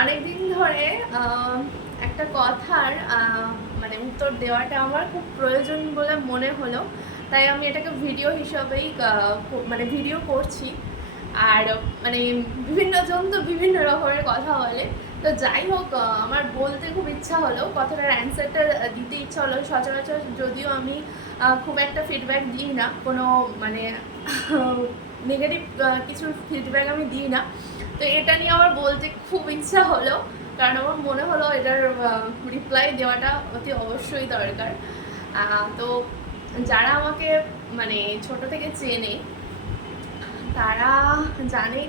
অনেকদিন ধরে একটা কথার মানে উত্তর দেওয়াটা আমার খুব প্রয়োজন বলে মনে হলো, তাই আমি এটাকে ভিডিও হিসাবেই মানে ভিডিও করছি। আর মানে বিভিন্ন জন তো বিভিন্ন রকমের কথা বলে, তো যাই হোক, আমার বলতে খুব ইচ্ছা হলো, কথাটার অ্যান্সারটা দিতে ইচ্ছা হলো। সচরাচর যদিও আমি খুব একটা ফিডব্যাক দিই না, কোনো মানে নেগেটিভ কিছু ফিডব্যাক আমি দিই না, তো এটা নিয়ে আমার বলতে খুব ইচ্ছা হলো, কারণ আমার মনে হলো এটার রিপ্লাই দেওয়াটা অতি অবশ্যই দরকার। তো যারা আমাকে মানে ছোট থেকে চেনে তারা জানে,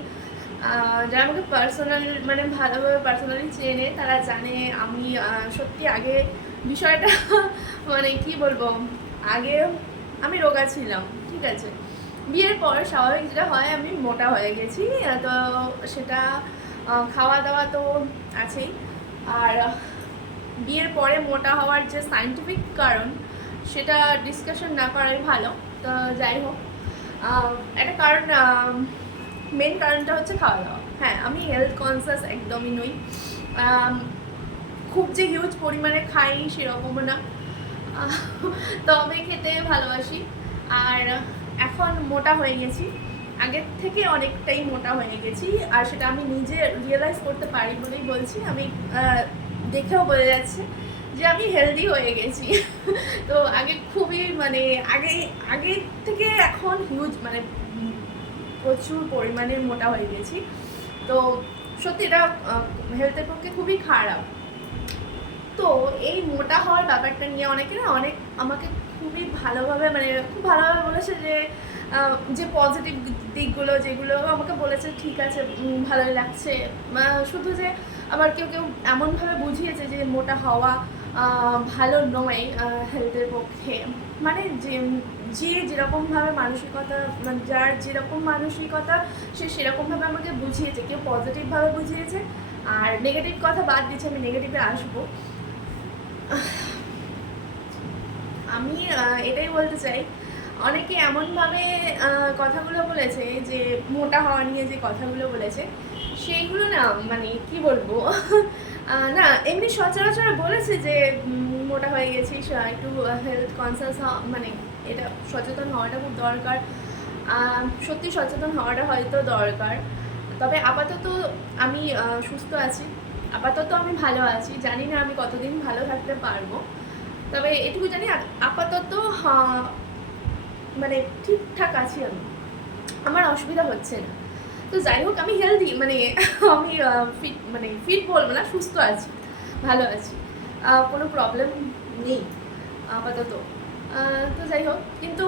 যারা আমাকে পার্সোনাল মানে ভালোভাবে পার্সোনালি চেনে তারা জানে আমি সত্যি আগে বিষয়টা মানে কি বলবো, আগে আমি রোগা ছিলাম, ঠিক আছে। বিয়ের পর স্বাভাবিক যেটা হয়, আমি মোটা হয়ে গেছি। তো সেটা খাওয়া দাওয়া তো আছেই, আর বিয়ের পরে মোটা হওয়ার যে সায়েন্টিফিক কারণ সেটা ডিসকাশন না করাই ভালো। তো যাই হোক, একটা কারণ, মেন কারণটা হচ্ছে খাওয়া দাওয়া। হ্যাঁ, আমি হেলথ কনসিয়াস একদমই নই, খুব যে হিউজ পরিমাণে খাই সেরকমও না, তবে খেতে ভালোবাসি। আর এখন মোটা হয়ে গেছি, আগের থেকে অনেকটাই মোটা হয়ে গেছি, আর সেটা আমি নিজে রিয়েলাইজ করতে পারি বলেই বলছি। আমি দেখেও বোঝা যাচ্ছে যে আমি হেলদি হয়ে গেছি। তো আগে খুবই মানে আগে আগের থেকে এখন হিউজ মানে প্রচুর পরিমাণে মোটা হয়ে গেছি। তো সত্যি এটা হেলথের পক্ষে খুবই খারাপ। তো এই মোটা হওয়ার ব্যাপারটা নিয়ে অনেকে না অনেক আমাকে খুবই ভালোভাবে মানে খুব ভালোভাবে বলেছে যে যে পজিটিভ দিকগুলো যেগুলো আমাকে বলেছে, ঠিক আছে, ভালোই লাগছে। শুধু যে আবার কেউ কেউ এমনভাবে বুঝিয়েছে যে মোটা হওয়া ভালো নয় হেলথের পক্ষে। মানে যে যে যেরকমভাবে মানসিকতা, মানে যার যেরকম মানসিকতা সে সেরকমভাবে আমাকে বুঝিয়েছে, কেউ পজিটিভভাবে বুঝিয়েছে, আর নেগেটিভ কথা বাদ দিচ্ছে, আমি নেগেটিভে আসবো। আমি এটাই বলতে চাই, অনেকে এমনভাবে কথাগুলো বলেছে যে মোটা হওয়া নিয়ে যে কথাগুলো বলেছে সেইগুলো না মানে কি বলবো, না এমনি সচরাচর বলেছে যে মোটা হয়ে গেছিস, একটু হেলথ কনসিয়াস মানে এটা সচেতন হওয়াটা খুব দরকার। সত্যি সচেতন হওয়াটা হয়তো দরকার, তবে আপাতত আমি সুস্থ আছি, আপাতত আমি ভালো আছি। জানি না আমি কতদিন ভালো থাকতে পারবো, তবে এটুকু জানি আপাতত মানে ঠিকঠাক আছি আমি, আমার অসুবিধা হচ্ছে না। তো যাই হোক, আমি হেলদি মানে আমি ফিট, মানে ফিট বলবো না, সুস্থ আছি, ভালো আছি, কোনো প্রবলেম নেই আপাতত। তো যাই হোক, কিন্তু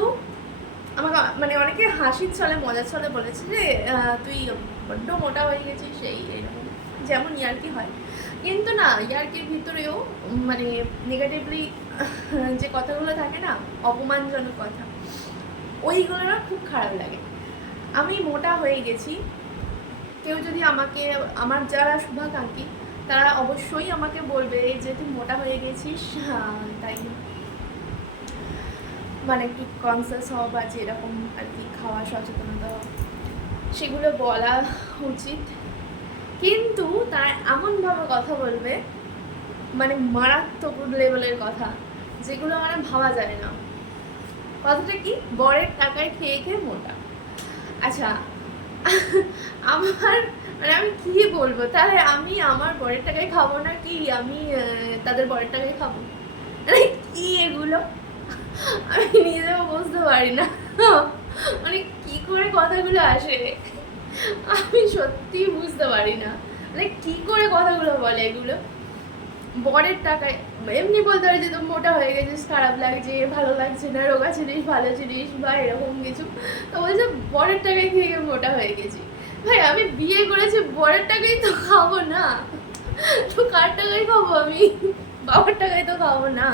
আমাকে মানে অনেকে হাসির ছলে মজার ছলে বলেছে যে তুই বড্ড মোটা হয়ে গেছিস, সেই এরকম যেমন ইয়ার্কি হয়। কিন্তু না, ইয়ার্কির ভিতরেও মানে নেগেটিভলি যে কথাগুলো থাকে না, অপমানজনক কথা, ওইগুলো না খুব খারাপ লাগে। আমি মোটা হয়ে গেছি, কেউ যদি আমাকে, আমার যারা শুভাকাঙ্ক্ষী তারা অবশ্যই আমাকে বলবে যে তুই মোটা হয়ে গেছিস, তাই মানে একটু কনসিয়াস হওয়া বা যেরকম আর কি খাওয়া সচেতনতা সেগুলো বলা উচিত। কিন্তু তারা এমনভাবে কথা বলবে মানে মারাত্মক লেভেলের কথা, যেগুলো মানে ভাবা যায় না। কথাটা কি, বরের টাকায় খেয়ে খেয়ে মোটা। আচ্ছা, আমার মানে আমি কি বলবো, তাহলে আমি আমার বরের টাকায় খাবো না কি আমি তাদের বরের টাকায় খাবো? মানে কি এগুলো, আমি নিজেও বুঝতে পারি না। মানে কি করে কথাগুলো আসে আমি সত্যি বুঝতে পারি না, মানে কি করে কথাগুলো বলে এগুলো। বরের টাকায় এমনি বলতে পারে যে তুমি মোটা হয়ে গেছিস, খারাপ লাগছে, ভালো লাগছে না, রোগা ছিলিস, ভালো ছিলিস বা এরকম কিছু, তো বলছে বরের টাকায় খেয়ে খেয়ে মোটা হয়ে গেছি। ভাই আমি বিয়ে করেছি, বরের টাকাই তো খাবো না, তো কার টাকায় খাবো আমি? বাবার টাকায় তো খাবো না।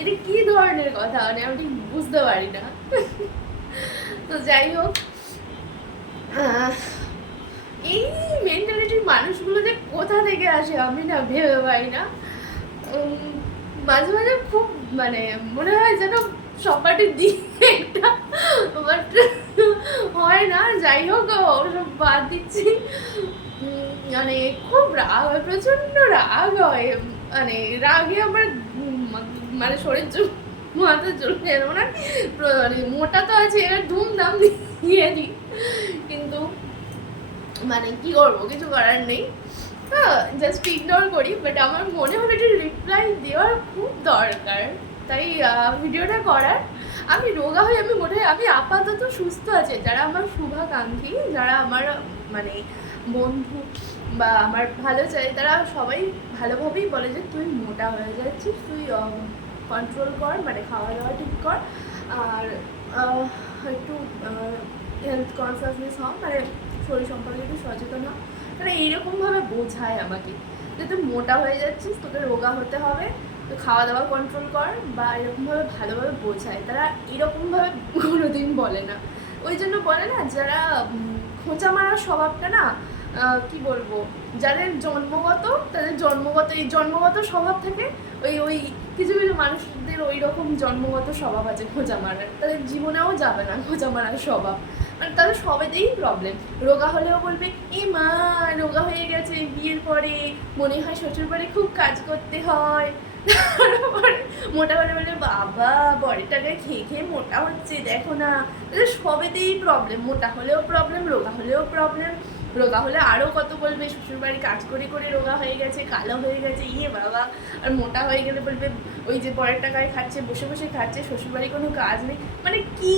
এটা কি ধরনের কথা, মানে আমি ঠিক বুঝতে পারি না। তো যাই হোক, এই মেন্টালিটির মানুষগুলো যে কোথা থেকে আসে আমি না ভেবে পাই না। মাঝে মাঝে খুব মানে মনে হয় যেন সপাটির দিকে একটা, বাট হয় না। যাই হোক, ওসব বাদ দিচ্ছি। মানে খুব রাগ হয়, প্রচণ্ড রাগ হয়, মানে রাগে আমার মানে শরীর মাথা চলে যেন না, মানে মোটা তো আছে এবার ধুমধাম দিয়ে দিই, কিন্তু মানে কি করবো, কিছু করার নেই, হ্যাঁ জাস্ট ইগনোর করি। বাট আমার মনে হলো এটা রিপ্লাই দেওয়ার খুব দরকার, তাই ভিডিওটা করার। আমি রোগা হয়ে আমি মনে হয় আমি আপাতত সুস্থ আছি। যারা আমার শুভাকাঙ্ক্ষী, যারা আমার মানে বন্ধু বা আমার ভালো চাই, তারা সবাই ভালোভাবেই বলে যে তুই মোটা হয়ে যাচ্ছিস, তুই কন্ট্রোল কর, মানে খাওয়া দাওয়া ঠিক কর, আর একটু হেলথ কনসিয়াসনেস হও, মানে শরীর সম্পর্কে একটু সচেতন হও। মানে এইরকমভাবে বোঝায় আমাকে যে তুই মোটা হয়ে যাচ্ছিস, তোকে রোগা হতে হবে, তো খাওয়া দাওয়া কন্ট্রোল কর, বা এরকমভাবে ভালোভাবে বোঝায়। তারা এরকমভাবে কোনোদিন বলে না। ওই জন্য বলে না, যারা খোঁচা মারার স্বভাবটা না, কি বলবো, যাদের জন্মগত, তাদের এই জন্মগত স্বভাব থাকে, ওই ওই কিছু কিছু মানুষদের ওই রকম জন্মগত স্বভাব আছে খোঁচা মারার, তাদের জীবনেও যাবে না খোঁচা মারার স্বভাব। মানে তাদের সবেতেই প্রবলেম। রোগা হলেও বলবে এ মা রোগা হয়ে গেছে, বিয়ের পরে মনে হয় শ্বশুর বাড়ি খুব কাজ করতে হয়। তারপরে মোটা হলে বলে বাবা বরের টাকায় খেয়ে খেয়ে মোটা হচ্ছে, দেখো না। তাদের সবেতেই প্রবলেম, মোটা হলেও প্রবলেম, রোগা হলেও প্রবলেম। রোগা হলে আরও কত বলবে শ্বশুরবাড়ি কাজ করে করে রোগা হয়ে গেছে, কালো হয়ে গেছে, ইয়ে বাবা। আর মোটা হয়ে গেলে বলবে ওই যে পরের টাকায় খাচ্ছে, বসে বসে খাচ্ছে, শ্বশুরবাড়ি কোনো কাজ নেই। মানে কি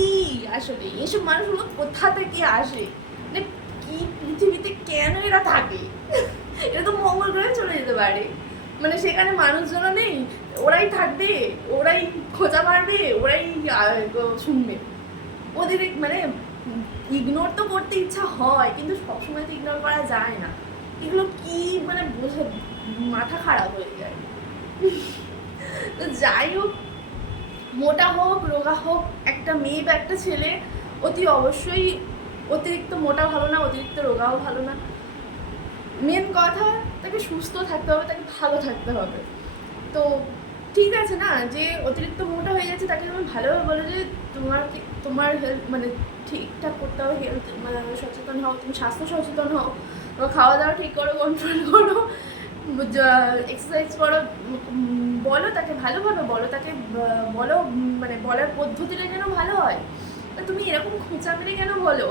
আসলে এসব মানুষগুলো কোথা থেকে আসে, মানে কি পৃথিবীতে কেন এরা থাকে? এরা তো মঙ্গল গ্রহে চলে যেতে পারে, মানে সেখানে মানুষজনও নেই, ওরাই থাকবে, ওরাই খোঁজা মারবে, ওরাই শুনবে। ওদের মানে ইগনোর তো করতে ইচ্ছা হয়, কিন্তু সবসময় তো ইগনোর করা যায় না। এগুলো কি মানে বোঝে, মাথা খারাপ হয়ে যায়। তো যাই হোক, মোটা হোক রোগা হোক, একটা মেয়ে বা একটা ছেলে অতি অবশ্যই অতিরিক্ত মোটা ভালো না, অতিরিক্ত রোগাও ভালো না। মেন কথা তাকে সুস্থ থাকতে হবে, তাকে ভালো থাকতে হবে। তো ঠিক আছে না, যে অতিরিক্ত মোটা হয়ে যাচ্ছে তাকে তুমি ভালোভাবে বলো যে তোমার হেলথ মানে ঠিকঠাক করতে হবে, হেলথ মানে সচেতন হও, তুমি স্বাস্থ্য সচেতন হও, খাওয়া দাওয়া ঠিক করো, কন্ট্রোল করো, এক্সারসাইজ করো, বলো তাকে ভালোভাবে, বলো তাকে, বলো মানে বলার পদ্ধতিটা যেন ভালো হয়। তুমি এরকম খোঁচা মেরে কেন বলো,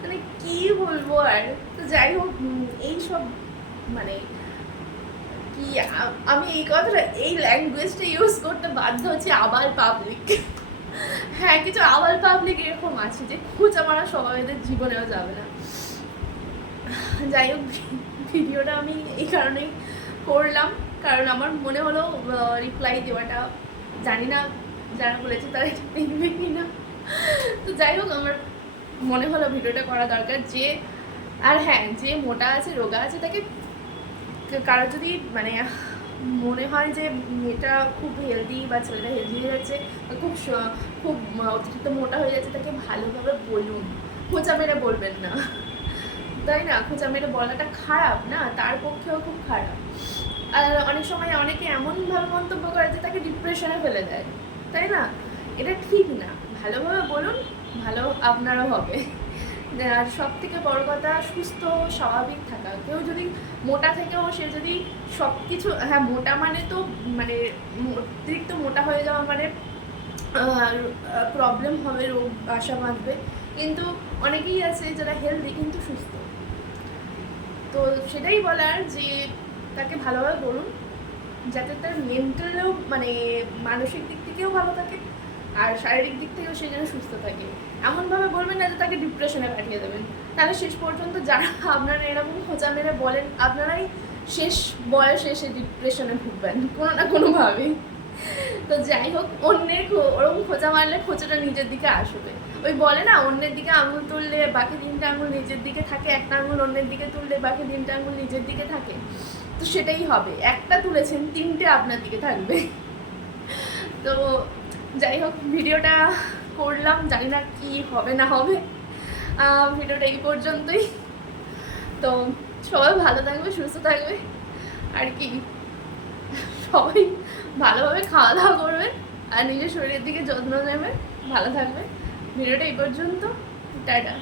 মানে কি বলবো আর। তো যাই হোক, এইসব মানে কি, আমি এই কথাটা, এই ল্যাঙ্গুয়েজটা ইউজ করতে বাধ্য হচ্ছি, আবাল পাবলিক। হ্যাঁ, কিছু আবাল পাবলিক এরকম আছে যে খোঁচা মারা স্বভাব এদের জীবনেও যাবে না। যাই হোক, ভিডিওটা আমি এই কারণেই করলাম, কারণ আমার মনে হলো রিপ্লাই দেওয়াটা, জানি না যারা বলেছে তারা এটা দেখবে কি না। তো যাই হোক, আমার মনে হলো ভিডিওটা করা দরকার। যে আর হ্যাঁ, যে মোটা আছে রোগা আছে, তাকে কারো যদি মানে মনে হয় যে মেয়েটা খুব হেলদি বা ছেলেটা হেলদি হয়ে যাচ্ছে, খুব খুব অতিরিক্ত মোটা হয়ে যাচ্ছে, তাকে ভালোভাবে বলুন, খোঁচা মেরে বলবেন না, তাই না? খোঁচা মেরে বলাটা খারাপ না, তার পক্ষেও খুব খারাপ। আর অনেক সময় অনেকে এমনভাবে মন্তব্য করে যে তাকে ডিপ্রেশনে ফেলে দেয়, তাই না? এটা ঠিক না। ভালোভাবে বলুন, ভালো আপনারও হবে। আর সব থেকে বড় কথা, সুস্থ স্বাভাবিক থাকা। কেউ যদি মোটা থেকেও সে যদি সব কিছু, হ্যাঁ মোটা মানে তো মানে অতিরিক্ত মোটা হয়ে যাওয়া মানে প্রবলেম হবে, রোগ আশা বাঁধবে, কিন্তু অনেকেই আছে যারা হেলদি কিন্তু সুস্থ। তো সেটাই বলার যে তাকে ভালোভাবে বলুন, যাতে তার মেন্টালও মানে মানসিক দিক থেকেও ভালো থাকে, আর শারীরিক দিক থেকেও সে যেন সুস্থ থাকে। এমনভাবে বলবেন না যে তাকে ডিপ্রেশনে পাঠিয়ে দেবেন, তাহলে শেষ পর্যন্ত যারা আপনারা এরকম খোঁচা মেরে বলেন, আপনারাই শেষ বয়সে এসে ডিপ্রেশনে ভুগবেন কোনো না কোনোভাবেই। তো যাই হোক, অন্যের ওরকম খোঁচা মারলে খোঁচাটা নিজের দিকে আসবে। ওই বলে না, অন্যের দিকে আঙুল তুললে বাকি 3টা আঙুল নিজের দিকে থাকে, একটা আঙুল অন্যের দিকে তুললে বাকি 3টা আঙুল নিজের দিকে থাকে। তো সেটাই হবে, একটা তুলেছেন 3টে আপনার দিকে থাকবে। তো যাই হোক, ভিডিওটা করলাম, জানি না কি হবে না হবে। ভিডিওটা এই পর্যন্তই। তো সবাই ভালো থাকবে, সুস্থ থাকবে, আর কি সবাই ভালোভাবে খাওয়া দাওয়া করবে, আর নিজের শরীরের দিকে যত্ন নেবে, ভালো থাকবে। ভিডিওটা এই পর্যন্ত, টাটা।